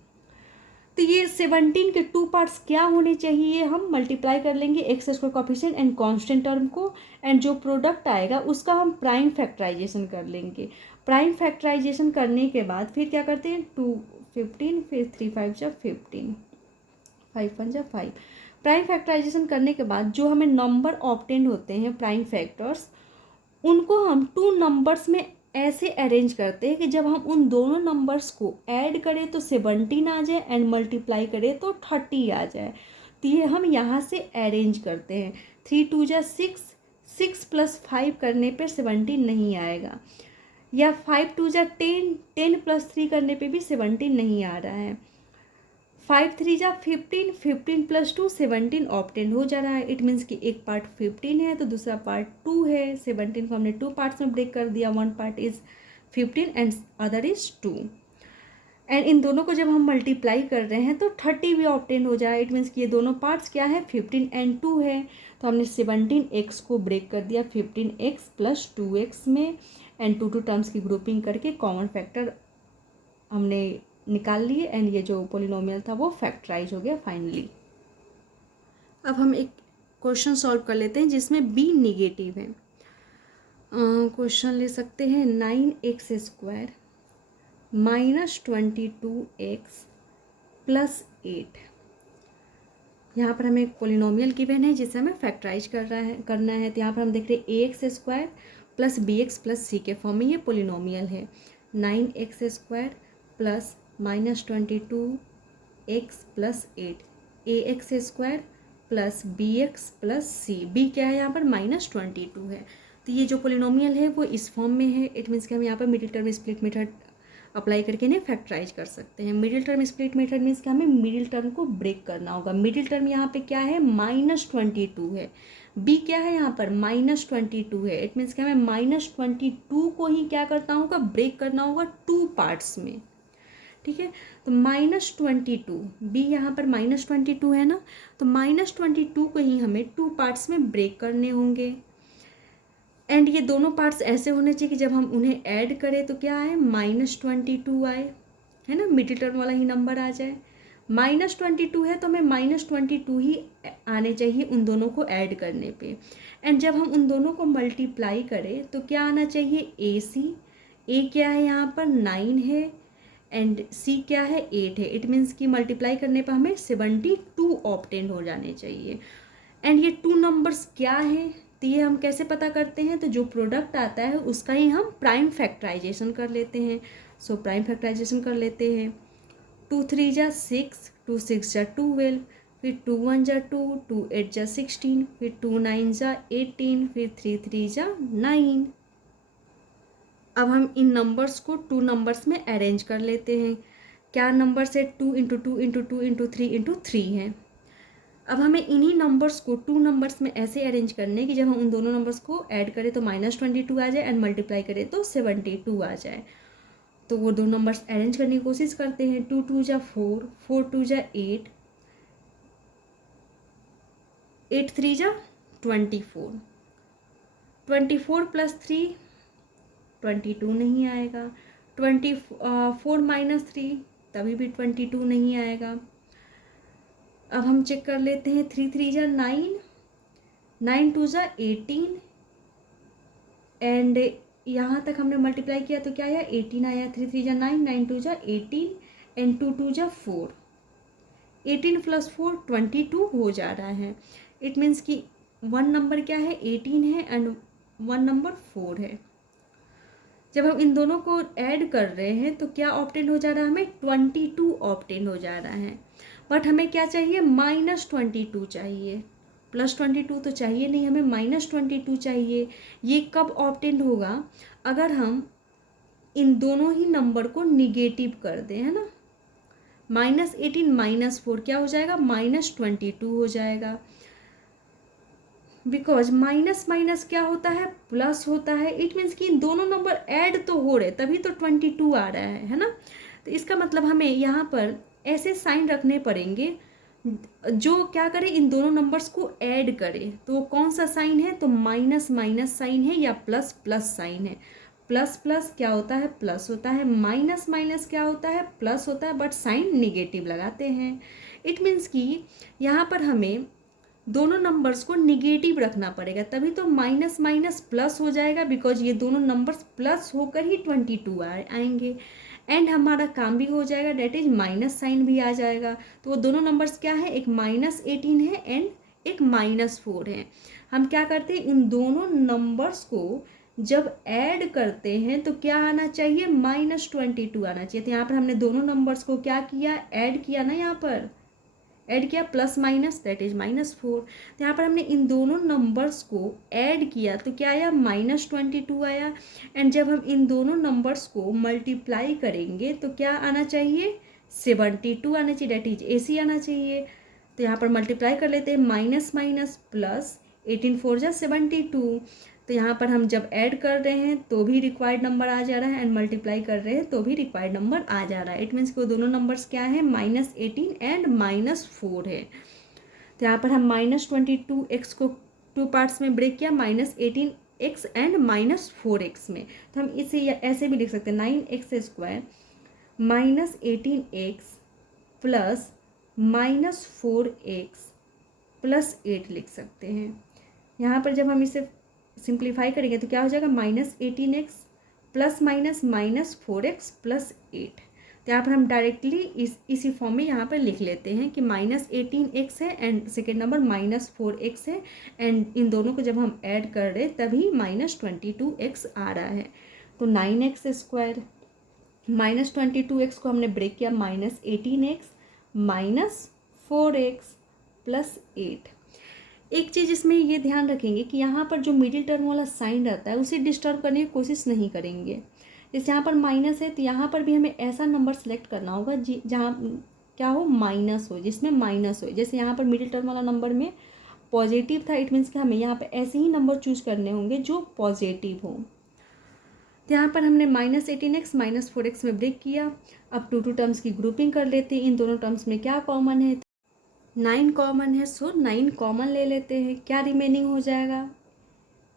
तो ये 17 के 2 पार्ट्स क्या होने चाहिए, हम मल्टीप्लाई कर लेंगे x square coefficient and constant term को, एंड जो प्रोडक्ट आएगा उसका हम प्राइम फैक्टराइजेशन कर लेंगे। प्राइम फैक्टराइजेशन करने के बाद फिर क्या करते हैं, 2 15, फिर 3 5 जा 15, 5 1 जा 5। प्राइम फैक्टराइजेशन करने के बाद जो हमें नंबर ऑब्टेन होते हैं प्राइम फैक्टर्स, उनको हम 2 नंबर्स में ऐसे अरेंज करते हैं कि जब हम उन दोनों नंबर्स को ऐड करें तो 17 आ जाए एंड मल्टीप्लाई करें तो 30 आ जाए। तो ये हम यहाँ से अरेंज करते हैं, 3 2 जा 6, 6 + 5 करने पर 17 नहीं आएगा, या 5 2 जा 10, 10 + 3 करने पे भी 17 नहीं आ रहा है, 5 3 जा 15, 15 + 2 17 ऑब्टेन हो जा रहा है। इट मीन्स कि एक पार्ट 15 है तो दूसरा पार्ट 2 है, 17 को हमने 2 पार्ट्स में ब्रेक कर दिया, 1 part is 15 and other is 2। And in दोनों को जब हम मल्टीप्लाई कर रहे हैं तो 30 भी ऑब्टेन हो जाए, इट मीन्स कि ये दोनों पार्ट्स क्या है 15 एंड 2 है, तो हमने 17x को ब्रेक कर दिया 15x + 2x में, एंड 2 टर्म्स की ग्रुपिंग करके कॉमन फैक्टर हमने निकाल लिए, एंड ये जो पॉलिनोमियल था वो फैक्टराइज हो गया फाइनली। अब हम एक क्वेश्चन सॉल्व कर लेते हैं जिसमें b निगेटिव है। क्वेश्चन ले सकते हैं 9x² - 22x + 8। यहाँ पर हमें एक पॉलिनोमियल गिवन है जिसे हमें फैक्टराइज करना है। तो यहाँ पर हम देख रहे हैं ax² + bx + c के फॉर्म में ये पॉलिनोमियल है। 9x² + -22x + 8, ax² + bx + c, b क्या है यहाँ पर -22 है। तो ये जो पॉलिनोमियल है वो इस फॉर्म में है, इट मीन्स कि हम यहाँ पर middle term split method apply करके इन्हें फैक्टराइज कर सकते हैं। Middle term split method means कि हमें मिडिल टर्म को ब्रेक करना होगा। मिडिल टर्म यहाँ पे क्या है -22 है, b क्या है यहाँ पर -22 है, इट मीन्स कि हमें -22 को ही क्या करना होगा, ब्रेक करना होगा 2 पार्ट्स में, ठीक है। तो -22, b यहाँ पर -22 है ना, तो -22 को ही हमें 2 पार्ट्स में ब्रेक करने होंगे, एंड ये दोनों पार्ट्स ऐसे होने चाहिए कि जब हम उन्हें ऐड करें तो क्या आए -22 आए, है ना, मिडिल टर्म वाला ही नंबर आ जाए। -22 है तो हमें -22 ही आने चाहिए उन दोनों को ऐड करने पे। एंड जब हम उन दोनों को मल्टीप्लाई करें तो क्या आना चाहिए, ए क्या है यहाँ पर 9 है एंड सी क्या है 8 है। इट मीन्स कि मल्टीप्लाई करने पर हमें 72 ऑब्टेन हो जाने चाहिए। एंड ये 2 नंबर्स क्या है, तो ये हम कैसे पता करते हैं, तो जो प्रोडक्ट आता है उसका ही हम प्राइम फैक्टराइजेशन कर लेते हैं। सो प्राइम फैक्टराइजेशन कर लेते हैं। 2 3 जा 6, 2 6 जा 12, फिर 2 1 जा 2, 2 8 जा 16, फिर 2 9 जा 18, फिर 3 3 जा 9। अब हम इन नंबर्स को 2 नंबर्स में अरेंज कर लेते हैं। क्या नंबर्स है, 2 इंटू 2 इंटू 2 इंटू 3 इंटू 3 है। अब हमें इन्हीं नंबर्स को 2 नंबर्स में ऐसे अरेंज करने कि जब हम उन दोनों नंबर्स को ऐड करें तो -22 आ जाए एंड मल्टीप्लाई करें तो 72 आ जाए। तो वो 2 नंबर्स अरेंज करने की कोशिश करते हैं। 2 2 जा 4, 4 2 जा 8, 8 3 जा 24, 24 + 3 22 नहीं आएगा। 24 - 3 तभी भी 22 नहीं आएगा। अब हम चेक कर लेते हैं। 3 3 जा 9, 9 2 जा 18 एंड यहाँ तक हमने मल्टीप्लाई किया तो क्या आया, 18 आया। 3 3 जा 9, 9 2 जा 18 एंड 2 2 जा 4, 18 + 4 22 हो जा रहा है। इट मीन्स कि 1 नंबर क्या है, 18 है एंड 1 नंबर 4 है। जब हम इन दोनों को ऐड कर रहे हैं तो क्या ऑब्टेन हो जा रहा है, हमें 22 ऑब्टेन हो जा रहा है। बट हमें क्या चाहिए, -22 चाहिए। +22 तो चाहिए नहीं, हमें -22 चाहिए। ये कब ऑब्टेन होगा, अगर हम इन दोनों ही नंबर को निगेटिव कर दें, है ना। -18 - 4 क्या हो जाएगा, -22 हो जाएगा। बिकॉज माइनस माइनस क्या होता है, प्लस होता है। इट मीन्स कि इन दोनों नंबर ऐड तो हो रहे तभी तो 22 आ रहा है ना। तो इसका मतलब हमें यहाँ पर ऐसे साइन रखने पड़ेंगे जो क्या करे, इन दोनों नंबर्स को ऐड करे। तो वो कौन सा साइन है, तो माइनस माइनस साइन है या प्लस प्लस साइन है। प्लस प्लस क्या होता है, प्लस होता है। माइनस माइनस क्या होता है, प्लस होता है, बट साइन निगेटिव लगाते हैं। इट मीन्स कि यहाँ पर हमें दोनों नंबर्स को निगेटिव रखना पड़ेगा, तभी तो माइनस माइनस प्लस हो जाएगा। बिकॉज ये दोनों नंबर्स प्लस होकर ही 22 आएंगे एंड हमारा काम भी हो जाएगा, डेट इज माइनस साइन भी आ जाएगा। तो वो दोनों नंबर्स क्या है, एक -18 है एंड एक -4 है। हम क्या करते हैं, इन दोनों नंबर्स को जब ऐड करते हैं तो क्या आना चाहिए, -22 आना चाहिए। तो यहाँ पर हमने दोनों नंबर्स को क्या किया, ऐड किया ना, यहाँ पर ऐड किया, प्लस माइनस दैट इज -4। तो यहाँ पर हमने इन दोनों नंबर्स को ऐड किया तो क्या आया, -22 आया। एंड जब हम इन दोनों नंबर्स को मल्टीप्लाई करेंगे तो क्या आना चाहिए, 72 आना चाहिए, दैट इज AC आना चाहिए। तो यहाँ पर मल्टीप्लाई कर लेते हैं, माइनस माइनस प्लस, 18 4 जा 72। तो यहाँ पर हम जब ऐड कर रहे हैं तो भी रिक्वायर्ड नंबर आ जा रहा है एंड मल्टीप्लाई कर रहे हैं तो भी रिक्वायर्ड नंबर आ जा रहा है। इट मीन्स कि वो दोनों नंबर्स क्या है, -18 एंड -4 है। तो यहाँ पर हम -22x को 2 पार्ट्स में ब्रेक किया, -18x एंड -4x में। तो हम इसे ऐसे भी लिख सकते हैं, 9x² -18x plus -4x plus 8 लिख सकते हैं। यहाँ पर जब हम इसे सिंप्लीफाई करेंगे तो क्या हो जाएगा, -18x plus minus -4x plus 8। तो यहाँ पर हम डायरेक्टली इसी फॉर्म में यहाँ पर लिख लेते हैं कि -18x है एंड सेकेंड नंबर -4x है एंड इन दोनों को जब हम ऐड कर रहे तभी -22x आ रहा है। तो 9x² -22x को हमने ब्रेक किया, -18x -4x प्लस 8। एक चीज़ इसमें ये ध्यान रखेंगे कि यहाँ पर जो मिडिल टर्म वाला साइन रहता है उसे डिस्टर्ब करने की कोशिश नहीं करेंगे। जैसे यहाँ पर माइनस है तो यहाँ पर भी हमें ऐसा नंबर सेलेक्ट करना होगा जहाँ क्या हो, माइनस हो, जिसमें माइनस हो। जैसे यहाँ पर मिडिल टर्म वाला नंबर में पॉजिटिव था, इट मीन्स कि हमें यहाँ पर ऐसे ही नंबर चूज करने होंगे जो पॉजिटिव हो। तो यहाँ पर हमने -18x -4x में ब्रेक किया। अब 2 टर्म्स की ग्रुपिंग कर लेते हैं। इन दोनों टर्म्स में क्या कॉमन है, 9 कॉमन है, सो 9 कॉमन ले लेते हैं। क्या रिमेनिंग हो जाएगा,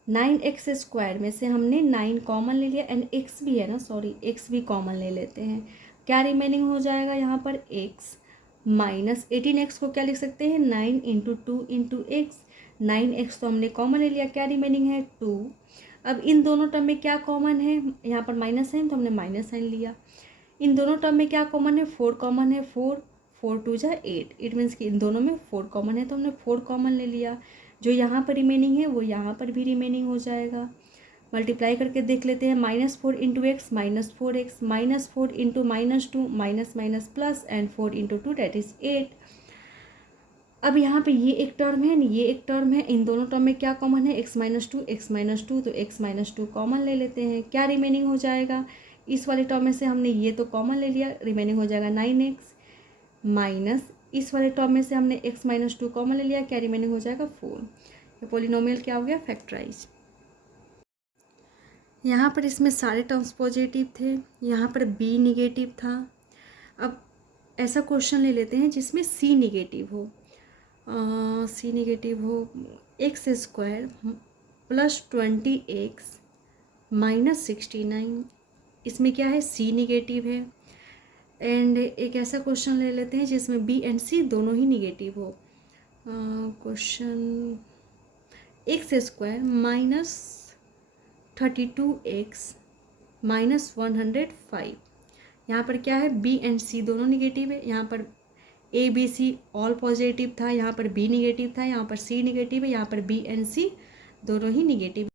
9x² में से हमने 9 कॉमन ले लिया एंड x भी है ना, सॉरी x भी कॉमन ले लेते हैं। क्या रिमेनिंग हो जाएगा यहाँ पर x -18x को क्या लिख सकते हैं, 9 इंटू 2 इंटू एक्स। 9x तो हमने कॉमन ले लिया, क्या रिमेनिंग है 2। अब इन दोनों टर्म में क्या कॉमन है, यहाँ पर माइनस साइन तो हमने माइनस साइन लिया। इन दोनों टर्म में क्या कॉमन है, 4 कॉमन है, 4 4 2 जा 8। इट मीन्स कि इन दोनों में 4 कॉमन है तो हमने 4 कॉमन ले लिया। जो यहाँ पर रिमेनिंग है वो यहाँ पर भी रिमेनिंग हो जाएगा। मल्टीप्लाई करके देख लेते हैं, -4 into x -4x, -4 into -2 minus minus plus and 4 into 2 that is 8। अब यहाँ पे ये एक टर्म है, ये एक टर्म है, इन दोनों टर्म में क्या कॉमन है, x-2 तो x-2 कॉमन ले लेते हैं। क्या रिमेनिंग हो जाएगा, इस वाले टर्म में से हमने ये तो कॉमन ले लिया, रिमेनिंग हो जाएगा 9x माइनस इस वाले टर्म में से हमने x-2 कॉमन ले लिया, क्या रिमेनिंग हो जाएगा 4। ये पोलिनोमियल क्या हो गया, फैक्टराइज। यहाँ पर इसमें सारे टर्म्स पॉजिटिव थे, यहाँ पर b निगेटिव था। अब ऐसा क्वेश्चन ले लेते हैं जिसमें c निगेटिव हो, सी निगेटिव हो, x² प्लस 20x माइनस 69, इसमें क्या है, c निगेटिव है। एंड एक ऐसा क्वेश्चन ले लेते हैं जिसमें b एंड c दोनों ही निगेटिव हो। Question x² minus 32x minus 105। यहाँ पर क्या है, b एंड c दोनों निगेटिव है। यहाँ पर A B C all positive था, यहाँ पर b निगेटिव था, यहाँ पर c निगेटिव है, यहाँ पर b एंड c दोनों ही निगेटिव